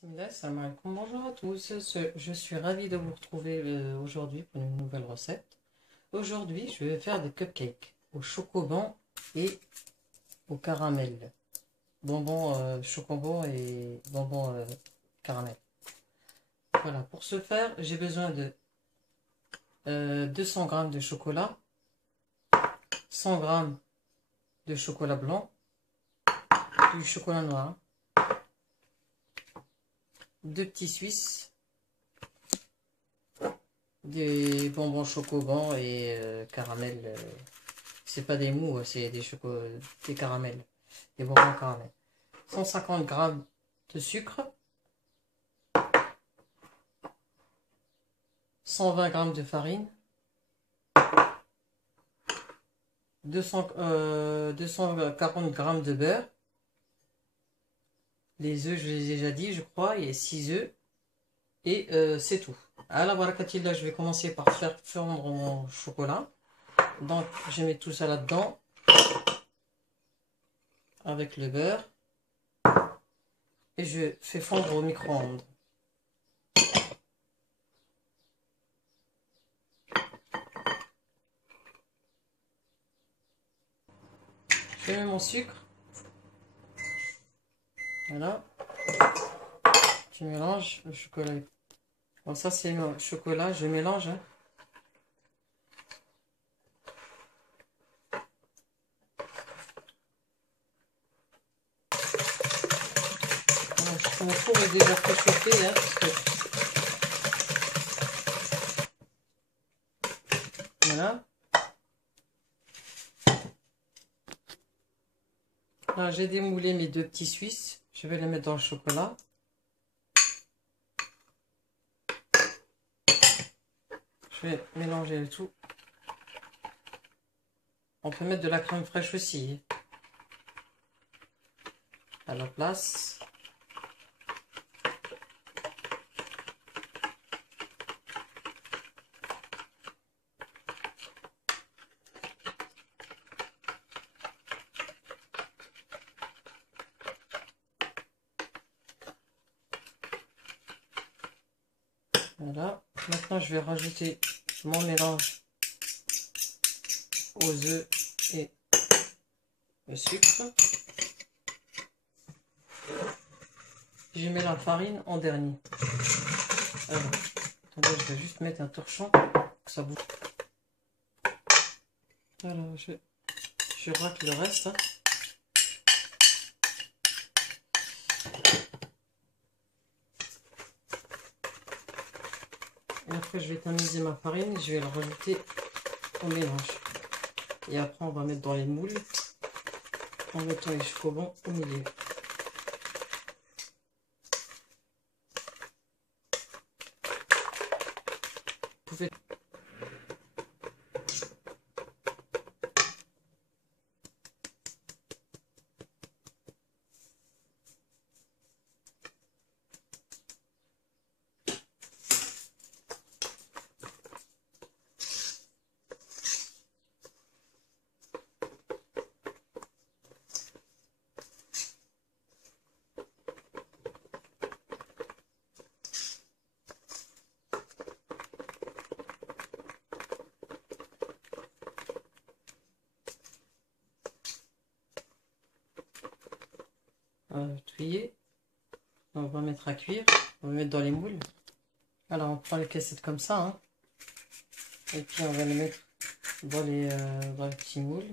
Bismillah, salam alaikum. Bonjour à tous, je suis ravie de vous retrouver aujourd'hui pour une nouvelle recette. Aujourd'hui, je vais faire des cupcakes au chocoban et au caramel. Bonbons chocoban et bonbons caramel. Voilà, pour ce faire, j'ai besoin de 200 g de chocolat, 100 g de chocolat blanc, du chocolat noir, 2 petits Suisses, des bonbons chocoban et caramel. C'est pas des mous, c'est des caramels, des bonbons caramel. 150 g de sucre, 120 g de farine, 240 g de beurre. Les œufs, je les ai déjà dit, je crois, il y a 6 œufs. Et c'est tout. À la barakatillah, je vais commencer par faire fondre mon chocolat. Donc, je mets tout ça là-dedans, avec le beurre. Et je fais fondre au micro-ondes. Je mets mon sucre. Voilà. Tu mélanges le chocolat. Bon, ça c'est le chocolat, je mélange. Hein. Mon four est déjà préchauffé. Hein, Voilà. Là, j'ai démoulé mes 2 petits Suisses. Je vais les mettre dans le chocolat. Je vais mélanger le tout. On peut mettre de la crème fraîche aussi. À la place. Voilà. Maintenant, je vais rajouter mon mélange aux œufs et le sucre. Je mets la farine en dernier. Alors, attendez, je vais juste mettre un torchon pour que ça bouge. Alors, je racle le reste. Hein. Et après, je vais tamiser ma farine et je vais la rajouter au mélange. Et après, on va mettre dans les moules en mettant les chocobons au milieu. Vous pouvez... trier. On va mettre à cuire. On va mettre dans les moules. Alors, on prend les caissettes comme ça. Hein. Et puis, on va les mettre dans les petits moules.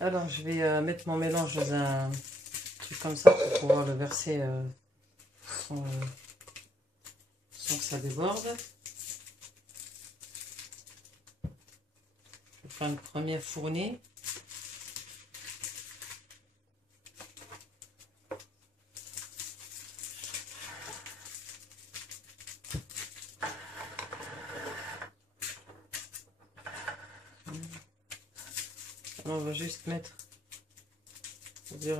Alors, je vais mettre mon mélange dans un truc comme ça pour pouvoir le verser sans que ça déborde. Je vais faire une première fournée. Alors, on va juste mettre, c'est-à-dire,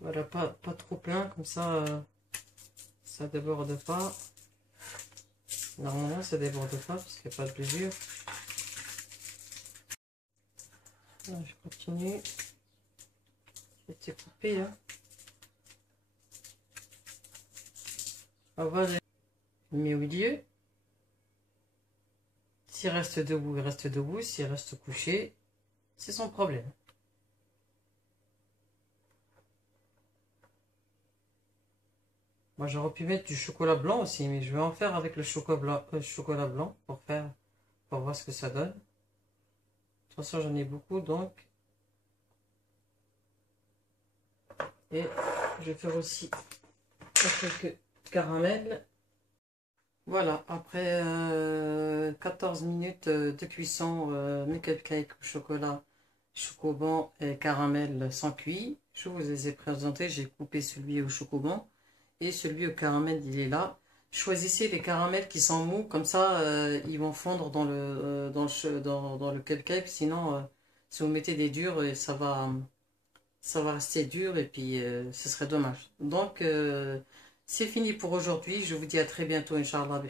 voilà, pas trop plein, comme ça, ça déborde pas. Normalement, ça déborde pas parce qu'il n'y a pas de mesure. Là, je continue. C'était coupé. Hein. On va le mettre au milieu. S'il reste debout, il reste debout. S'il reste couché, c'est son problème. Moi, j'aurais pu mettre du chocolat blanc aussi, mais je vais en faire avec le chocolat blanc pour voir ce que ça donne. De toute façon, j'en ai beaucoup, donc. Et je vais faire aussi quelques caramels. Voilà, après 14 minutes de cuisson, mes cupcakes au chocolat, chocoban et caramel sans cuit. Je vous les ai présentés, j'ai coupé celui au chocoban et celui au caramel, il est là. Choisissez les caramels qui sont mous, comme ça ils vont fondre dans le cupcake, sinon si vous mettez des durs, ça va rester dur et puis ce serait dommage. Donc c'est fini pour aujourd'hui. Je vous dis à très bientôt, Inch'Allah,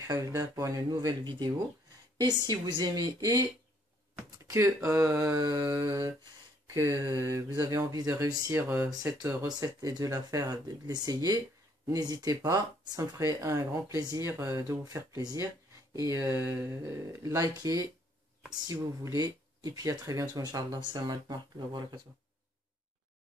pour une nouvelle vidéo. Et si vous aimez et que vous avez envie de réussir cette recette et de la faire, de l'essayer, n'hésitez pas. Ça me ferait un grand plaisir de vous faire plaisir. Et likez si vous voulez. Et puis à très bientôt, Inch'Allah. Salam alaikum wa rahmatullahi wa barakatuh.